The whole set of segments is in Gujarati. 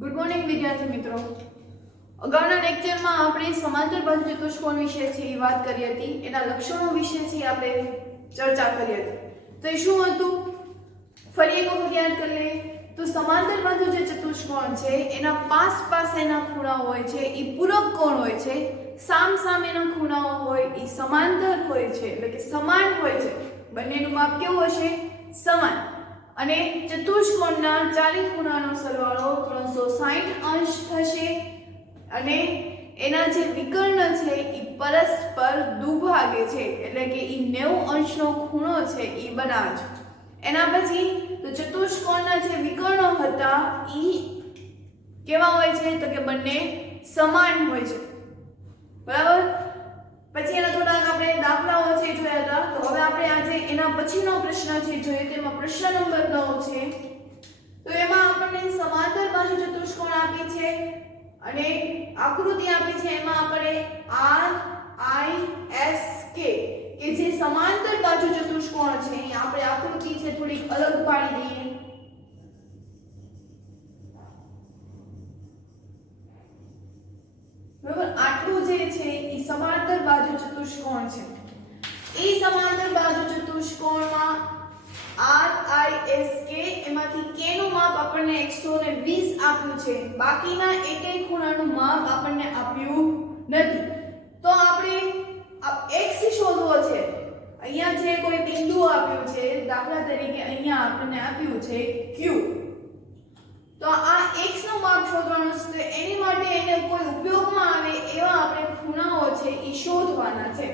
ગુડ મોર્નિંગ વિદ્યાર્થી મિત્રો. અગાઉના લેક્ચરમાં આપણે સમાંતર બાજુ ચતુષ્કોણ વિશે છે એ વાત કરી હતી, એના લક્ષણો વિશે છે આપણે ચર્ચા કરી હતી. તો એ શું હતું ફરી એક વખત યાદ કરી લઈએ. તો સમાંતર બાજુ જે ચતુષ્કોણ છે એના પાસેના ખૂણા હોય છે એ પૂરક કોણ હોય છે, સામસામેના ખૂણાઓ હોય એ સમાંતર હોય છે, એટલે કે સમાન હોય છે. બંનેનું માપ કેવું હશે? સમાન. અને ચતુષ્કોણના 40 ખૂણાનો સરવાળો 360 અંશ થશે અને એના જે વિકર્ણ છે એ પરસ્પર દુભાગે છે, એટલે કે એ 90 અંશનો ખૂણો છે એ બનાવે છે. એના પછી તો ચતુષ્કોણના જે વિકર્ણો હતા એ કેવા હોય છે? તો કે બંને સમાન હોય છે. બરાબર. પછી એના થોડાક આપણે દાખલાઓ છે જોયા હતા. તો હવે આપણે આજે એના પછીનો પ્રશ્ન છે જોઈએ. તેમાં પ્રશ્ન નંબર 9 છે. તો એમાં આપણને સમાંતર બાજુ ચતુષ્કોણ આપી છે અને આકૃતિ આપી છે. એમાં આપણે RISK કે જે સમાંતર બાજુ ચતુષ્કોણ છે એ આપણે આકૃતિ છે થોડીક અલગ પાડી દઈએ. બરાબર. આટલું જે છે એ સમાંતર બાજુ ચતુષ્કોણ છે. એ સમાંતર બાજુ ચતુષ્કોણમાં RISK એમાંથી k નું માપ આપણને 120 આપ્યું છે. બાકીના એકેય ખૂણાનું માપ આપણને આપ્યું નથી. તો આપણે x શોધવો છે. અહીંયા જે કોઈ બિંદુ આપ્યું છે, દાખલા તરીકે અહીંયા આપણને આપ્યું છે q. તો આ x નું માપ શોધવાનું છે. એની માટે એને કોઈ ઉપયોગમાં આવે એવા આપણે ખૂણાઓ છે એ શોધવાના છે.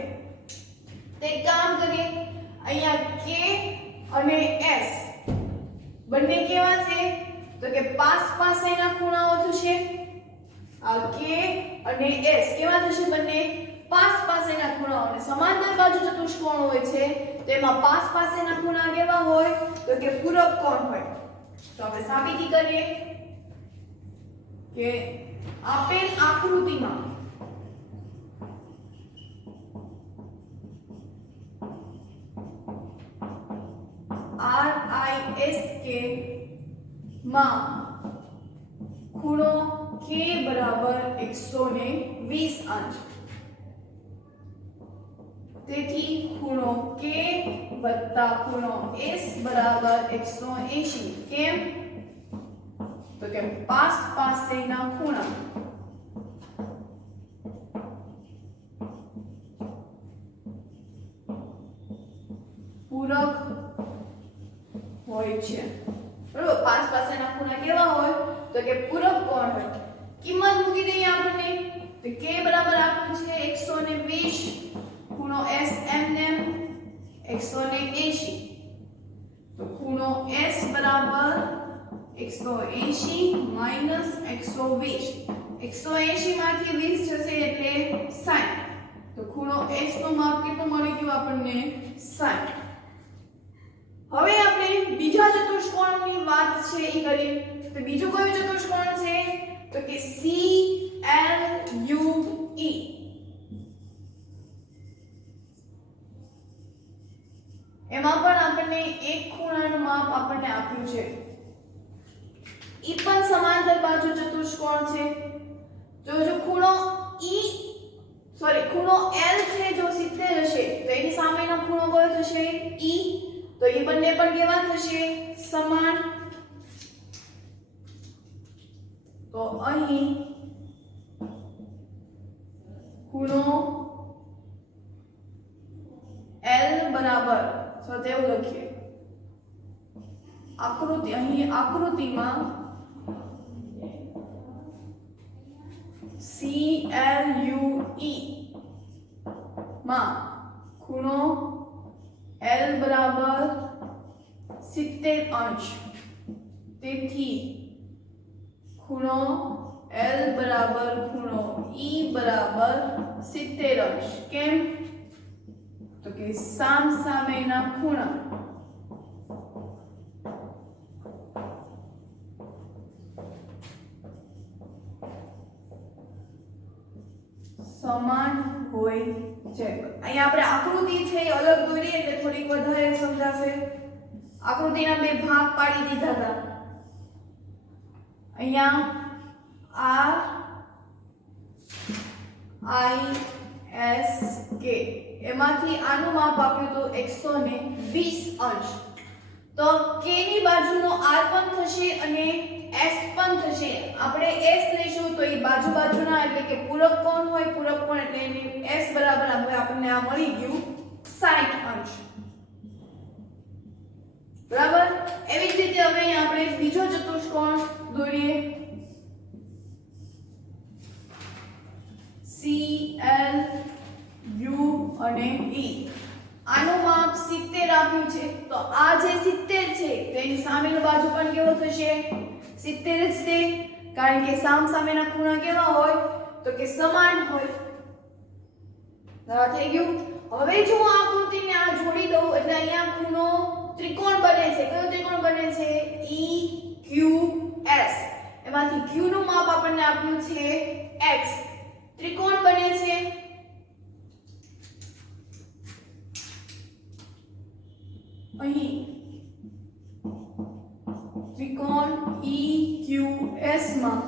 તે કામ કરીએ. અહીંયા k અને s બંને કેવા છે? તો કે પાસેના ખૂણાઓ થશે. આ k અને s કેવા થશે? બંને પાસેના ખૂણાઓ. અને સમાંતર બાજુ ચતુષ્કોણ હોય છે તેમાં પાસેના ખૂણા કેવા હોય? તો કે પૂરક કોણ હોય. તો આપણે સાબિતી કરીએ કે આપેલ આકૃતિમાં RISK માં ખૂણો k બરાબર 120 અંશ. તેથી ખૂણો k વત્તા ખૂણો s બરાબર 180. કેમ? તો કે પાસેના ખૂણા પૂરક હોય છે. બરોબર. પાસેના ખૂણા કેવા હોય? તો કે પૂરક કોણ હોય. કિંમત મૂકી દઈએ આપણને. તો k બરાબર આપ્યું છે 120, ખૂણો s એમ 180. તો ખૂણો s બરાબર 180 માઈનસ 120. 180 માંથી 20 જશે એટલે 60. તો ખૂણો s નું માપ કેટલું મળી ગયું આપણને? 60. હવે આપણે બીજા ચતુષ્કોણની વાત છે એ કરીએ. તો બીજો કયો ચતુષ્કોણ છે? તો કે CLUE. એમાં પણ આપણને એક ખૂણાનું માપ આપણને આપ્યું છે. ઈ પણ સમાંતર બાજુ ચતુષ્કોણ છે. તો જો ખૂણો ખૂણો L છે જો 70 હશે તો એની સામેનો ખૂણો કયો થશે? E. તો એ બંને પણ કેવા થશે? સમાન. તો અહીં ખૂણો L બરાબર એવું લખીએ. અહીં આકૃતિમાં CLUE માં ખૂણો L બરાબર 70 અંશ. તેથી ખૂણો L બરાબર ખૂણો E બરાબર 70 અંશ. કેમ? તો કે સામસામેના ખૂણા સમાન હોય છે. અહીંયા આપણે આકૃતિ છે એ અલગ દોરીએ એટલે થોડીક વધારે સમજાશે. આકૃતિના બે ભાગ પાડી દીધા હતા. અહીંયા RISK એમાંથી આનું માપ આપ્યું તો 120 અંશ. તો k ની બાજુનો r પણ થશે અને s પણ થશે. આપણે s લઈશું તો એ બાજુના એટલે કે પૂરક કોણ હોય, પૂરક કોણ એટલે એની s બરાબર આપણને આ મળી ગયું 60 અંશ. બરાબર. એવી જ રીતે હવે અહીં આપણે બીજો ચતુષ્કોણ દોરીએ. CLU અને E. આનું માપ 70 આપ્યું છે. તો આ જે 70 છે તેની સામેની બાજુ પણ કેવો થશે? 70 જ છે. કારણ કે સામસામેના ખૂણા કેવા હોય? તો કે સમાન હોય. થઈ ગયું. હવે જો આ આકૃતિને આ જોડી દઉં એટલે અહીંયા ખૂણો ત્રિકોણ બને છે. કયો ત્રિકોણ બને છે? EQS. એમાંથી Q નું માપ આપણને આપ્યું છે x. ત્રિકોણ બને છે અહીં ત્રિકોણ EQS માં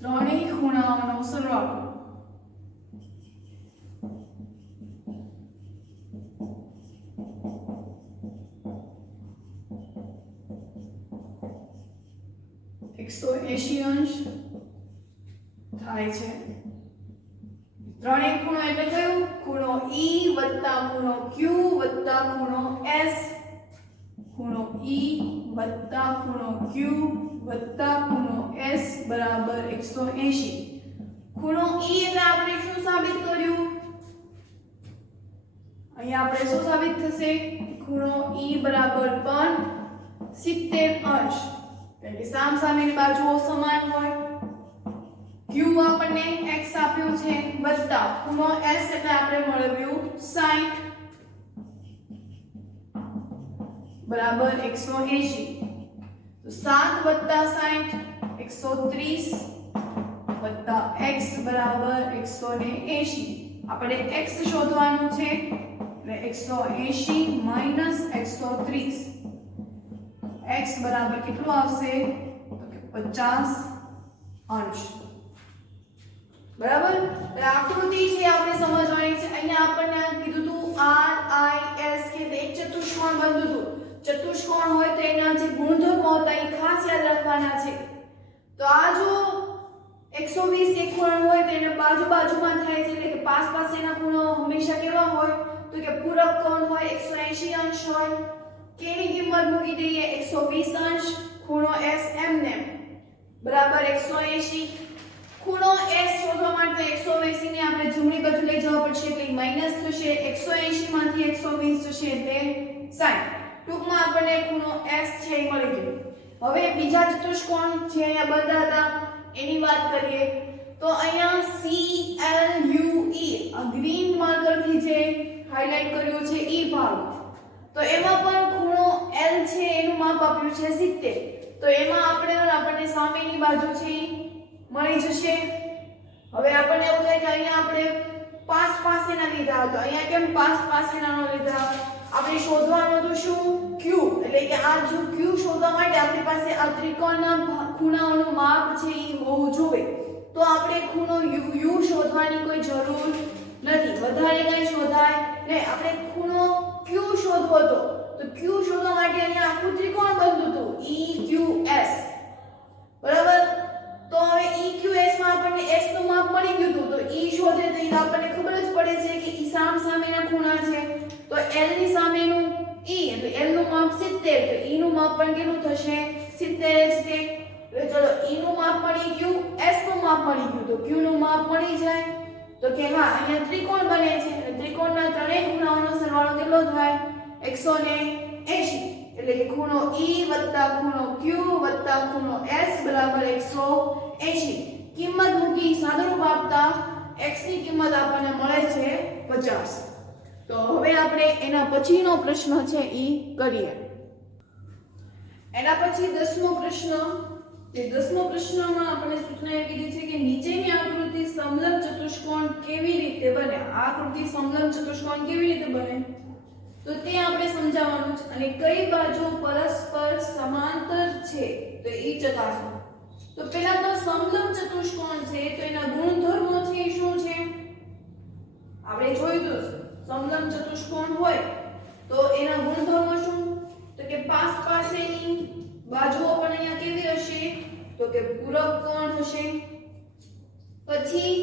ત્રણેય ખૂણાઓનો સરવાળો. એકસો 80 અંશ થાય છે. ત્રણેય ખૂણો એટલે કયું? ખૂણો E વત્તા ખૂણો Q વત્તા ખૂણો S. ખૂણો E વત્તા ખૂણો Q વત્તા ખૂણો S બરાબર 180. ખૂણો E એટલે આપણે શું સાબિત કર્યું? અહીંયા આપણે શું સાબિત થશે? ખૂણો E બરાબર પણ 70 અંશ. એટલે સામસામેની બાજુઓ સમાન હોય. Q આપણને x આપ્યું છે વત્તા ખૂણો S એટલે આપણે મેળવ્યું 60 બરાબર 180. તો 7 વત્તા 60 130 વત્તા x બરાબર 180. આપણે x શોધવાનું છે એટલે 180 માઈનસ 130. x બરાબર કેટલું આવશે? તો કે 50 અંશ. બરાબર. આકૃતિ છે આપણે સમજવાની છે. અહીંયા આપણને કીધું હતું RISK એટલે એક ચતુષ્કોણ બનતું હતું. ચતુષ્કોણ હોય તો એના જે ગુણધર્મો હતા એ ખાસ યાદ રાખવાના છે. તો આ જો 120 એક ખૂણો હોય તો એને બાજુમાં થાય છે એટલે કે પાસેના ખૂણો હંમેશા કેવા હોય? તો કે પૂરક કોણ હોય. 180 અંશ હોય. k ની કિંમત મૂકી દઈએ 120 અંશ. ખૂણો S એમને બરાબર 180. ખૂણો S શોધવા માટે 180 ને આપણે જમણી બાજુ લઈ જવા પડશે એટલે માઈનસ થશે. 180 માંથી 120 જશે એટલે 60. ટૂંકમાં આપણને ખૂણો S છે એ મળી ગયો. હવે બીજા ચતુષ્કોણ જે અહીંયા બંધ હતા એની વાત કરીએ તો અહીંયા CLUE આ ગ્રીન માર્કરથી જે હાઇલાઇટ કર્યું છે E ભાગ. તો એમાં પણ ખૂણો L છે એનું માપ આપ્યું છે 70. તો એમાં આપણને સામેની બાજુ છે મળી જશે. હવે આપણને એવું થાય કે અહીંયા આપણે પાસેના લીધા તો અહીંયા કેમ પાસેનાનો લીધા? આપણે શોધવાનું હતું શું? Q. એટલે કે આ જો Q શોધવા માટે આપણી પાસે આ ત્રિકોણના ખૂણાઓનું માપ છે એ હોવું જોઈએ. તો આપણે ખૂણો U શોધવાની કોઈ જરૂર નથી. વધારે કઈ શોધાય ને. આપણે ખૂણો Q શોધવો હતો તો Q શોધવા માટે અહીંયા આખું ત્રિકોણ બનતું હતું EQS. બરાબર. તો હવે EQS માં આપણને S નું માપ મળી ગયું હતું. તો E શોધે તો આપણને ખબર જ પડે છે કે E સામેના ખૂણા છે. તો L ની સામેનું E એટલે L નું માપ 70 તો E નું માપ પણ કેટલું થશે? 70 છે. એટલે ચલો E નું માપ મળી ગયું, S નું માપ મળી ગયું. તો Q નું માપ મળી જાય. તો કે હા અહીંયા ત્રિકોણ બને છે. ત્રિકોણના ત્રણેય ખૂણાઓનો સરવાળો કેટલો થાય? 180. એટલે કે ખૂણો E વત્તા ખૂણો Q વત્તા ખૂણો S બરાબર 180. કિંમત મૂકી સાદુરૂપ આપતા x ની કિંમત આપણને મળે છે 50. તો હવે આપણે એના પછીનો પ્રશ્ન છે ઈ કરીએ. એના પછી 10મો પ્રશ્ન. તે 10મો પ્રશ્નમાં આપણે સૂચના એ કીધી છે કે નીચેની આકૃતિ સમલંબ ચતુષ્કોણ કેવી રીતે બને? આ આકૃતિ સમલંબ ચતુષ્કોણ કેવી રીતે બને તો તે આપણે સમજાવવાનું છે. અને કઈ બાજુ પરસ્પર સમાંતર છે છે તો ઈ ચકાસો. તો પહેલા તો સમલંબ ચતુષ્કોણ છે તો એના ગુણધર્મો છે એ શું છે? આપણે જોયું સમલંબ ચતુષ્કોણ હોય તો એના ગુણધર્મો શું? તો કે પાસેની બાજુઓ પણ અહીંયા કેવી હશે? તો કે પૂરક કોણ હશે. પછી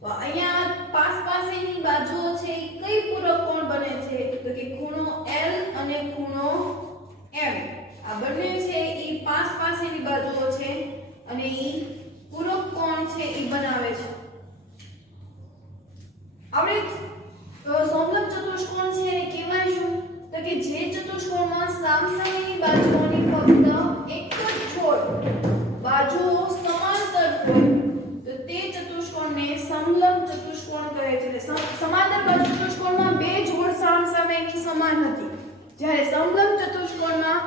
તો અહીંયા પાસેની બાજુઓ છે એ કઈ પૂરક કોણ બને છે? તો કે ખૂણો L અને ખૂણો M. આ બંને છે એ પાસેની બાજુઓ છે અને ઈ પૂરક કોણ છે એ બનાવે છે. આપણે સમલંબ ચતુષ્કોણ છે એ કહેવાય શું? તો કે જે ચતુષ્કોણમાં સામસામેની બાજુઓની ફક્ત એક જ છોડ બાજુઓ સમાંતર હોય તો તે ચતુષ્કોણને સમલંબ ચતુષ્કોણ કહે છે. એટલે સમાંતર બાજુ ચતુષ્કોણમાં બે જોડ સામસામેની સમાન હતી, જ્યારે સમલંબ ચતુષ્કોણમાં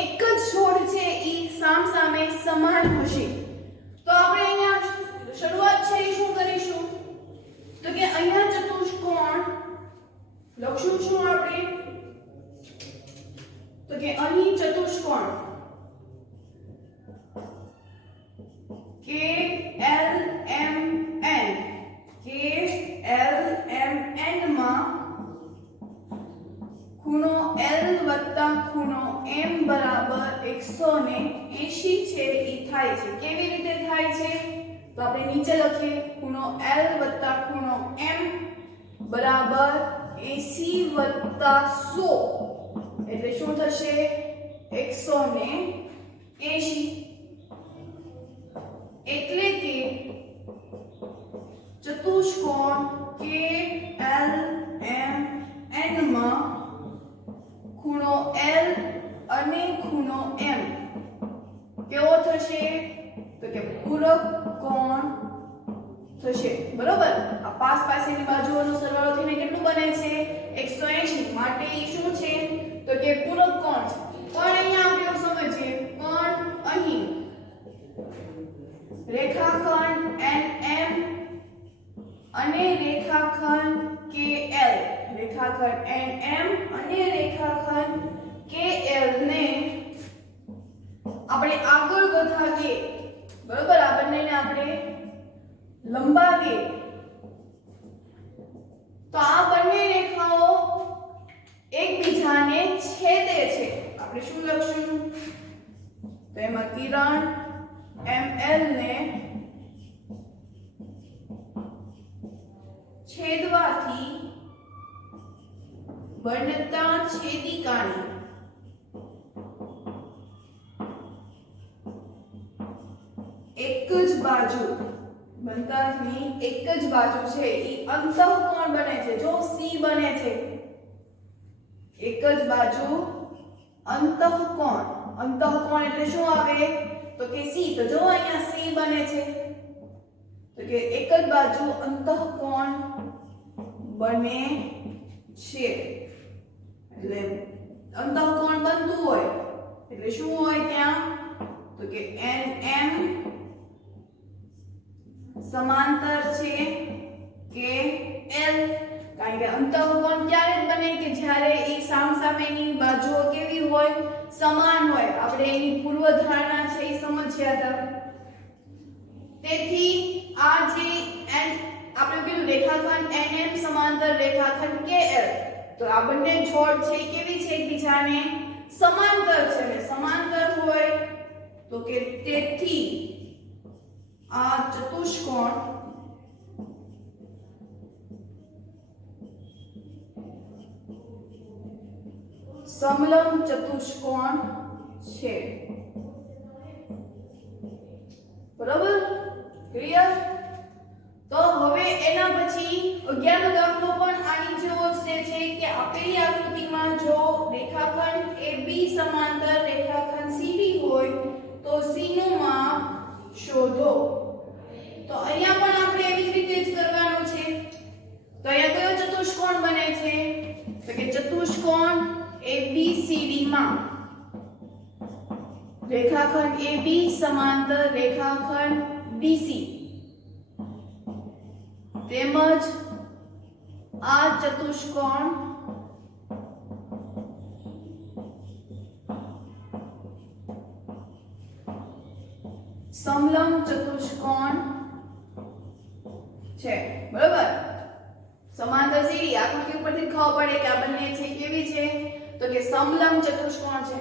એક જ છોડ છે એ સામસામે સમાન હશે. તો આપણે અહીંયા શરૂઆત છે એ શું કરીશું? તો કે અહીંયા ચતુષ્કોણ લખશું શું આપણે? તો કે અહીં ચતુષ્કોણ KLMN માં ખૂણો L વત્તા ખૂણો M બરાબર 180 છે એ થાય છે. કેવી રીતે થાય છે? તો આપણે નીચે લખીએ ખૂણો L વત્તા ખૂણો M બરાબર 80 વત્તા 100 એટલે શું થશે? 180. એટલે કે ચતુષ્કોણ KLMN માં ખૂણો L અને ખૂણો M કેવો થશે? તો કે પૂરક કોણ થશે. બરોબર? આ પાસેની બાજુઓનો સરવાળો થઈને કેટલું બને છે? 180. માટે ઈ શું છે? તો કે પૂરક કોણ છે. પણ અહીંયા આપણે સમજીએ પણ અહીં રેખાખંડ NM અને રેખાખંડ KL, રેખાખંડ NM અને રેખાખંડ KL ને આપણે આગળ વધાવીએ. બરોબર? આ બંનેને આપણે લંબાવીએ તો આ બંને રેખાઓ એકબીજાને છેદે છે. આપણે શું લખશું? તો એમાં કિરણ ML ને છેદવાથી બનતા છેદિકાની એક જ બાજુ બનતાની એક જ બાજુ છે ઈ અંતઃકોણ બને છે. જો C બને છે એક જ બાજુ અંતઃકોણ. અંતઃકોણ એટલે શું આવે? તો કે C. તો જો અહીંયા C બને છે તો કે એક જ બાજુ અંતઃકોણ બને છે. એટલે અંતઃકોણ બનતું હોય એટલે શું હોય ત્યાં? તો કે NM સમાંતર છે KL. કારણ કે અંતઃકોણ ત્યારે જ બને કે જ્યારે એ સામસામેની બાજુઓ કેવી હોય? સમાન હોય. આપણે એની પૂર્વધારણા છે એ સમજ્યા હતા. તેથી આ જે આપણે કીધું રેખાખંડ NM સમાંતર રેખાખંડ KL, તો આ બંને છોડ છે કેવી છે? એકબીજાને સમાંતર છે. ને સમાંતર હોય તો કે તેથી આ ચતુષ્કોણ સમલંબ ચતુષ્કોણ છે. બરાબર? ક્લિયર? તો હવે એના પછી 11નો દાખલો પણ આની જેવો જ છે કે આપેલી આકૃતિમાં જો રેખાખંડ AB સમાંતર રેખાખંડ CD હોય તો C નું માપ શોધો. તો અહીંયા પણ આપણે એવી જ રીતે જ કરવાનું છે. તો અહીંયા કયો ચતુષ્કોણ બને છે? તો કે ચતુષ્કોણ ABCD માં રેખાખંડ AB સમાંતર રેખાખંડ BC તેમજ આ ચતુષ્કોણ સમલંબ ચતુષ્કોણ છે, બરોબર। સમાંતર સીડી આકૃતિ ઉપરથી ખબર પડે કે આ બંને છે કેવી છે, તો કે સમલંબ ચતુષ્કોણ છે।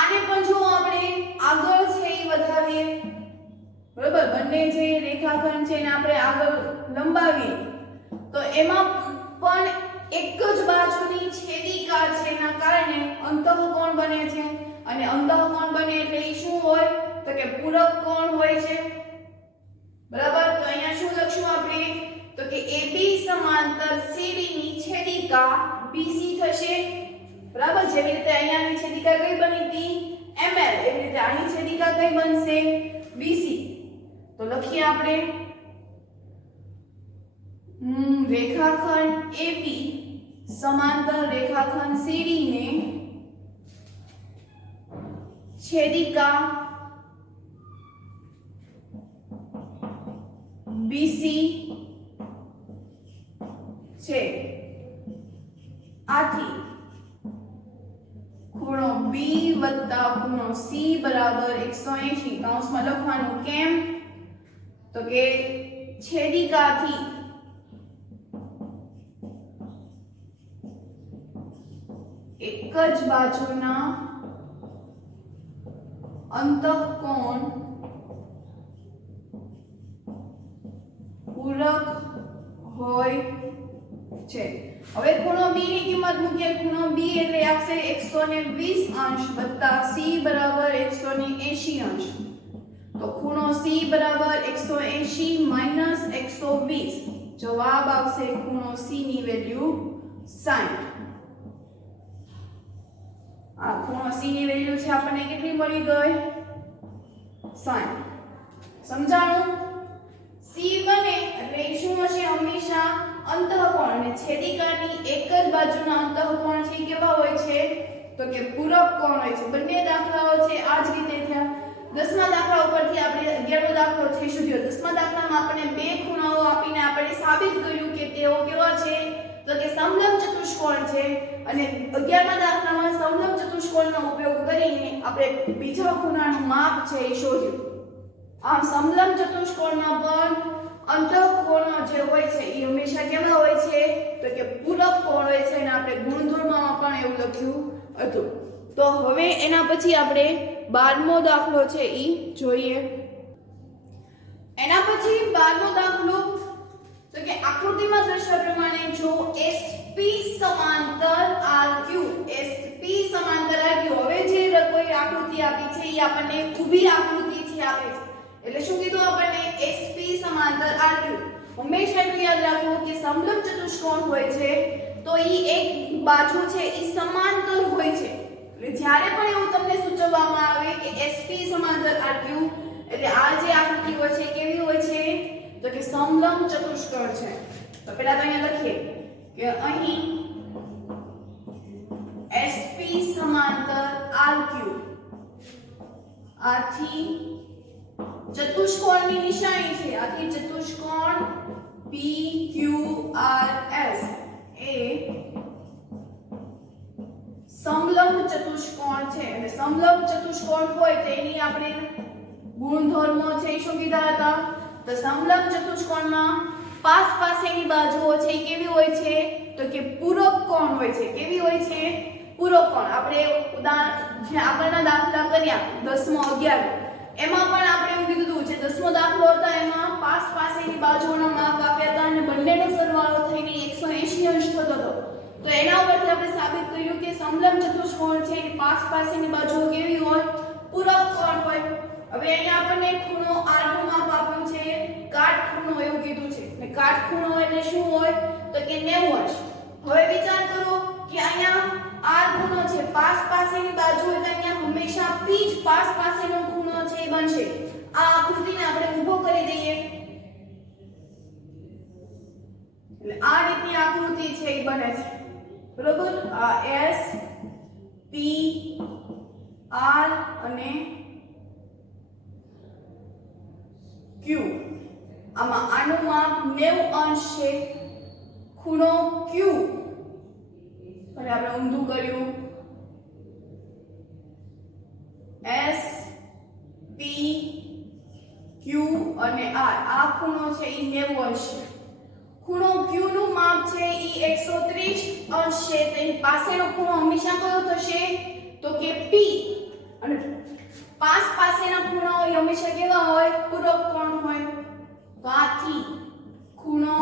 આને પણ જો આપણે આગળ છે એ વધાવીએ, બરોબર, બંને જે રેખાખંડ છે એને આપણે આગળ લંબાવીએ તો એમાં પણ એક જ બાજુની છેદિકા છે એના કારણે અંતઃકોણ બને છે, અને અંતઃકોણ બને એટલે એ શું હોય તો કે પૂરક કોણ હોય છે, બરાબર। તો અહીંયા શું લખશું આપણે તો કે AB સમાંતર CD ની છેદિકા BC થશે, બરાબર। જેવી રીતે અહીંયાની છેદિકા કઈ બની હતી ML, એવી રીતે આની છેદિકા કઈ બનશે BC। તો લખીએ આપણે રેખાખંડ AB સમાંતર રેખાખંડ CD ને છેદિકા BC છે, આથી ખૂણો B વત્તા ખૂણો C બરાબર 180 કૌંસમાં લખવાનું કેમ તો કે છેદિકાથી એક જ બાજુના અંતઃકોણ પૂરક હોય છે। હવે ખૂણો B ની કિંમત મૂકીએ, ખૂણો B એટલે આવશે 120 અંશ વત્તા C બરાબર 180 અંશ, તો ખૂણો C બરાબર 180 માઈનસ 120, જવાબ આવશે ખૂણો C ની વેલ્યુ 60। આ ખૂણો C ની વેલ્યુ છે આપણને કેટલી મળી ગઈ 60। સમજાણું? C બને એટલે શું હશે હંમેશા અંતઃકોણ, અને છેદિકાની એક જ બાજુના અંતઃકોણ છે કેવા હોય છે તો કે પૂરક કોણ હોય છે। બંને દાખલાઓ છે આ જ રીતે થયા। 10મા દાખલા ઉપરથી આપણે 11મો દાખલો છે શોધ્યો। 10મા દાખલામાં આપણે બે ખૂણાઓ આપીને આપણે સાબિત કર્યું કે તેઓ કેવા છે તો કે સમલંબ ચતુષ્કોણ છે, અને 11મા દાખલામાં સમલંબ ચતુષ્કોણનો ઉપયોગ કરીને આપણે બીજા ખૂણાનું માપ છે એ શોધ્યું। આમ સમલંબ ચતુષ્કોણમાં પણ અંતઃકોણો જે હોય છે એ હંમેશા કેવા હોય છે તો કે પૂરક કોણ હોય છે, અને આપણે ગુણધર્મમાં પણ એવું લખ્યું હતું। તો હવે એના પછી આપણે 12મો દાખલો છે એ જોઈએ। એના પછી 12મો દાખલો તો કે આકૃતિમાં દર્શાવ્યા પ્રમાણે જો SP સમાંતર RQ, SP સમાંતર RQ, હવે જે કોઈ આકૃતિ આપી છે એ આપણને ઊભી આકૃતિ છે આપે છે, એટલે શું કીધું આપણને SP સમાંતર RQ। હંમેશા એટલું યાદ રાખવું કે સમલંબ ચતુષ્કોણ હોય છે તો ઈ એક બાજુ છે ઈ સમાંતર હોય છે, એટલે જ્યારે પણ એવું તમને સૂચવવામાં આવે કે SP સમાંતર RQ એટલે આ જે આકૃતિ હોય છે કેવી હોય છે તો કે સમલંબ ચતુષ્કોણ છે। તો પહેલા તો અહીંયા લખીએ કે અહીં SP સમાંતર RQ, આથી ચતુષ્કોણની નિશાની છે, આથી ચતુષ્કોણ PQRS એ સમલંબ ચતુષ્કોણ છે, અને સમલંબ ચતુષ્કોણ હોય તો એની આપણે ગુણધર્મો છે એ શું કીધા હતા તો સમલંબ ચતુષ્કોણમાં પાસ પાસેની બાજુઓ છે એ કેવી હોય છે તો કે પૂરક કોણ હોય છે। કેવી હોય છે પૂરક કોણ। આપણે ઉદાહરણ જે આગળના દાખલા કર્યા 10મો 11મો એમાં પણ આપણે એવું કીધું છે, 10મો દાખલો હતો એમાં પાસ પાસેની બાજુઓના માપ આપ્યા હતા અને બંનેનો સરવાળો થઈને 180 અંશ થતો હતો। તો એના ઉપરથી આપણે સાબિત કર્યું કે સમલંબ ચતુષ્કોણ છે એની પાસ પાસેની બાજુઓ કેવી હોય પૂરક કોણ હોય। હવે અહીંયા આપણને ખૂણો R નું માપ આપ્યું છે, કાટખૂણો એવું કીધું છે, અને કાટખૂણો એટલે શું હોય તો કે 90 અંશ। હવે વિચાર કરો કે અહીંયા R ખૂણો છે, પાસ પાસેની બાજુ એટલે અહીંયા હંમેશા P જ પાસ પાસેનો ખૂણો છે એ બનશે। આ આકૃતિને આપણે ઊભો કરી દઈએ એટલે આ રીતની આકૃતિ છે એ બને છે, બરોબર। આ S P R અને Q, આમાં આનું માપ 90 અંશ છે। ખૂણો Q અને આપણે ઊંધું કર્યું S P અને આ ખૂણો છે ઈ 90 અંશ છે. ખૂણો Q નું માપ છે ઈ 130 અંશ છે. તેની પાસેનો ખૂણો હંમેશા કયો થશે તો કે P, અને પાસેના ખૂણાઓ હંમેશા કેવા હોય પૂરક કોણ હોય. તો આથી ખૂણો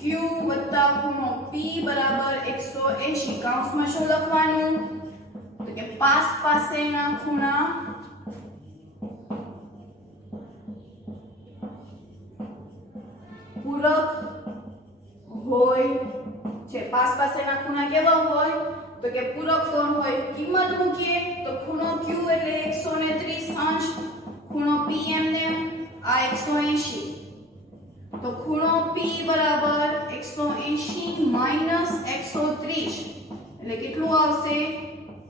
Q વત્તા ખૂણો P બરાબર 180. કૌંસમાં શું લખવાનું તો કે પાસેના ખૂણા પૂરક હોય છે. પાસેના ખૂણા કેવા હોય તો કે પૂરક કોણ હોય. કિંમત મૂકીએ તો ખૂણો Q એટલે 130 અંશ, ખૂણો P એમને આ 180. તો ખૂણો P બરાબર 180 માઈનસ 130 એટલે કેટલું આવશે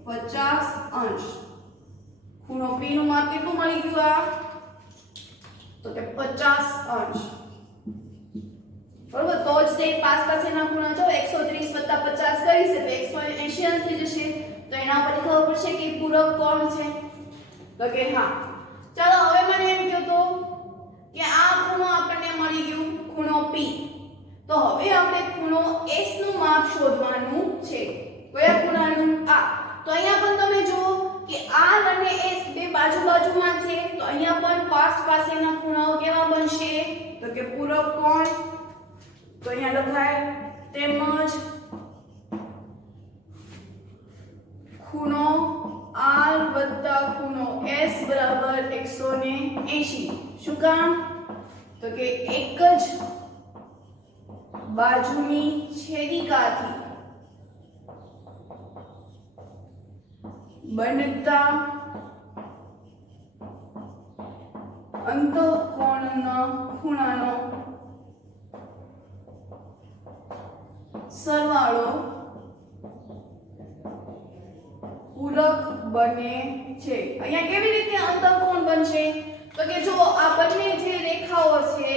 50 અંશ. ખૂણો P નું માપ કેટલું મળી ગયું આ તો કે 50 અંશ. બરોબર. તો જ તે પાસેના ખૂણા જો 130 વત્તા 50 કરીશે તો 180 અંશ થઈ જશે. તો એના પરથી ખબર પડશે કે પૂરક કોણ છે તો કે હા. ચાલો હવે મને એમ કહો તો કે આ ખૂણો આપણને મળી ગયું ખૂણો P. તો હવે આપણે ખૂણો S નું માપ શોધવાનું છે. કયા ખૂણાનું આ. તો અહીંયા પણ તમે જુઓ કે R અને S બે બાજુમાં છે. તો અહીંયા પણ પાસેના ખૂણાઓ કેવા બનશે તો કે પૂરક કોણ. તો અહીંયા લખાય તેમજ ખૂણો R વત્તા ખૂણો S બરાબર 180. શું કામ તો કે એક જ બાજુની છેદિકાથી બનતા અંતઃકોણના ખૂણાનો સરવાળો પૂરક બને છે. અહીંયા કેવી રીતે અંતઃકોણ બનશે તો કે જો આ બંને જે રેખાઓ છે,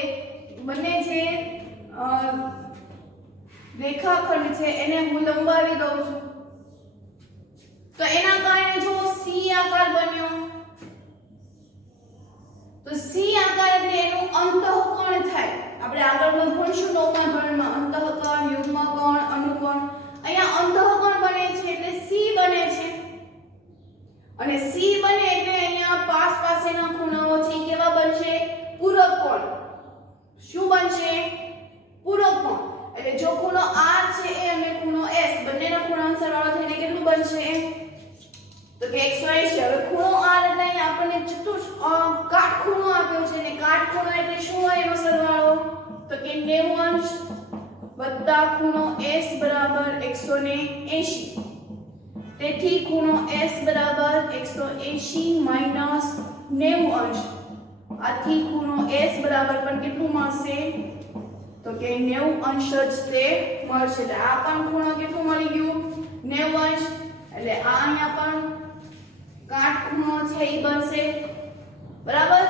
બંને જે રેખાખંડ છે એને હું લંબાવી દઉં છું. તો એના કારણે જો C આકાર બન્યો. તો C આકાર એટલે એનું અંતઃકોણ થાય. આપણે આગળનો ભણશું 9મા ધોરણમાં અંતઃકોણ, યુગ્મકોણ, અનુકોણ. અહીંયા અંતઃકોણ બને છે એટલે C બને છે. અને C બને એટલે અહીંયા પાસેના ખૂણાઓ છે કેવા બનશે પૂરક કોણ. શું બનશે પૂરક કોણ. એટલે જો ખૂણો R છે એ અને ખૂણો S બંનેના ખૂણાનો સરવાળો થઈને કેટલું બનશે તો કે 180. હવે ખૂણો R એટલે અહીંયા આપણને કાટખૂણો આપ્યો છે. અને કાટખૂણો એટલે શું હોય એનો સરવાળો તો કે 90 અંશ વત્તા ખૂણો S બરાબર 180. તેથી ખૂણો S બરાબર 180 માઈનસ 90 અંશ. આથી ખૂણો S બરાબર પણ કેટલું મળશે તો કે 90 અંશ જ તે મળશે. એટલે આ પણ ખૂણો કેટલું મળી ગયું 90 અંશ. એટલે આ અહીંયા પણ કાટખૂણો છે એ બનશે. બરાબર.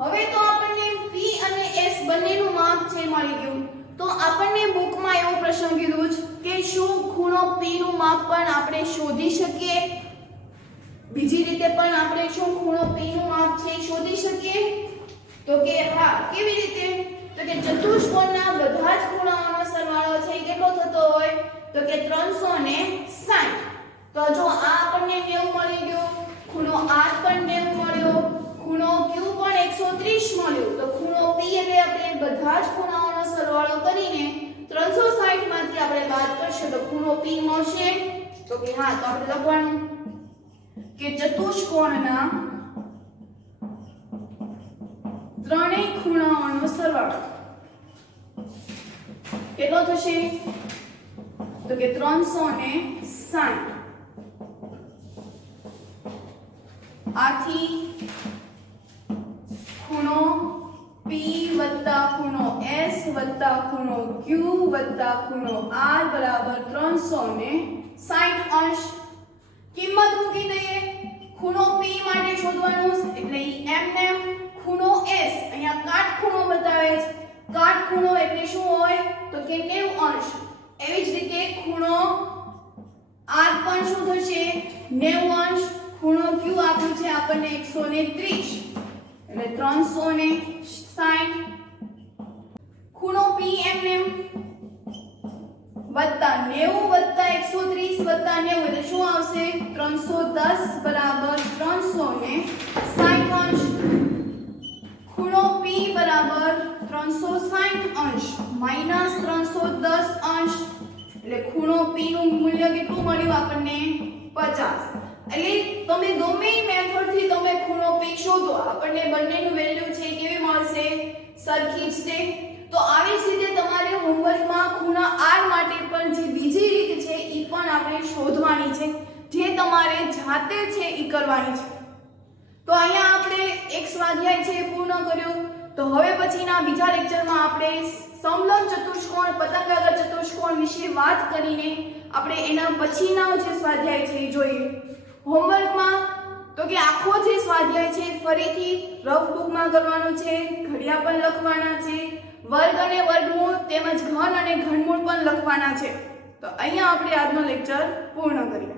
હવે તો આપણને P અને S બંનેનું માપ છે મળી ગયું. તો આપણને બુકમાં એવો પ્રશ્ન કીધું છે કે શું ખૂણો P નું માપ પણ આપણે શોધી શકીએ. બીજી રીતે પણ આપણે શું ખૂણો P નું માપ છે શોધી શકીએ તો કે હા. કેવી રીતે તો કે ચતુષ્કોણના બધા જ ખૂણાઓનો સરવાળો છે કેટલો થતો હોય તો કે 360. તો જો આ આપણને 90 મળી ગયો, ખૂણો R પણ 90 મળ્યો, ખૂણો Q પણ 130 મળ્યો. તો ખૂણો P એટલે આપણે બધા જ ખૂણાઓનો સરવાળો કરીને 360 માંથી આપણે બાદ કરશું તો ખૂણો P મળશે. તો કે હા. તો આપણે લખવાનું કે ચતુષ્કોણના ત્રણેય ખૂણાઓનો સરવાળો કેટલો થશે તો કે 360. આથી ખૂણો P વત્તા ખૂણો S વત્તા ખૂણો Q વત્તા ખૂણો R બરાબર 360 અંશ. કિંમત મૂકી દઈએ. ખૂણો P માટે શોધવાનું એટલે એમને ખૂણો S અહીંયા કાટખૂણો બતાવે છે. કાટખૂણો એટલે શું હોય તો કે 90 અંશ. એવી જ રીતે ખૂણો R પણ શું થશે 90 અંશ. ખૂણો Q આપ્યું છે આપણને 130 એટલે એટલે 360 ખૂણો P એમને વત્તા 90 વત્તા 130 વત્તા 90 એટલે શું આવશે 310 બરાબર 360 અંશ ખૂણો P બરાબર 360 અંશ માઈનસ 310 અંશ એટલે ખૂણો P નું મૂલ્ય કેટલું મળ્યું આપણને 50 એટલે તમે ગમે મેથડ થી તમે ખૂણો P શોધો આપણને બંનેનું વેલ્યુ છે કેવી મળશે સરખી જ છે તો આવી જ રીતે તમારે હોમવર્કમાં ખૂણા R માટે પણ જે બીજી રીત છે ઈ પણ આપણે શોધવાની છે જે તમારે જાતે છે ઈ કરવાની છે તો અહીંયા આપણે એક સ્વાધ્યાય છે પૂર્ણ કર્યો તો હવે પછીના બીજા લેક્ચરમાં આપણે સમલંબ ચતુષ્કોણ પતંગાકાર ચતુષ્કોણ વિશે વાત કરીને આપણે એના પછીના જે સ્વાધ્યાય છે એ જોઈએ હોમવર્કમાં તો કે આખો જે સ્વાધ્યાય છે ફરીથી રફ બુકમાં કરવાનો છે ઘડિયા પણ લખવાના છે વર્ગ અને વર્ગમૂળ તેમજ ઘન અને ઘનમૂળ પણ લખવાના છે તો અહીંયા આપણે આજનો લેક્ચર પૂર્ણ કરીએ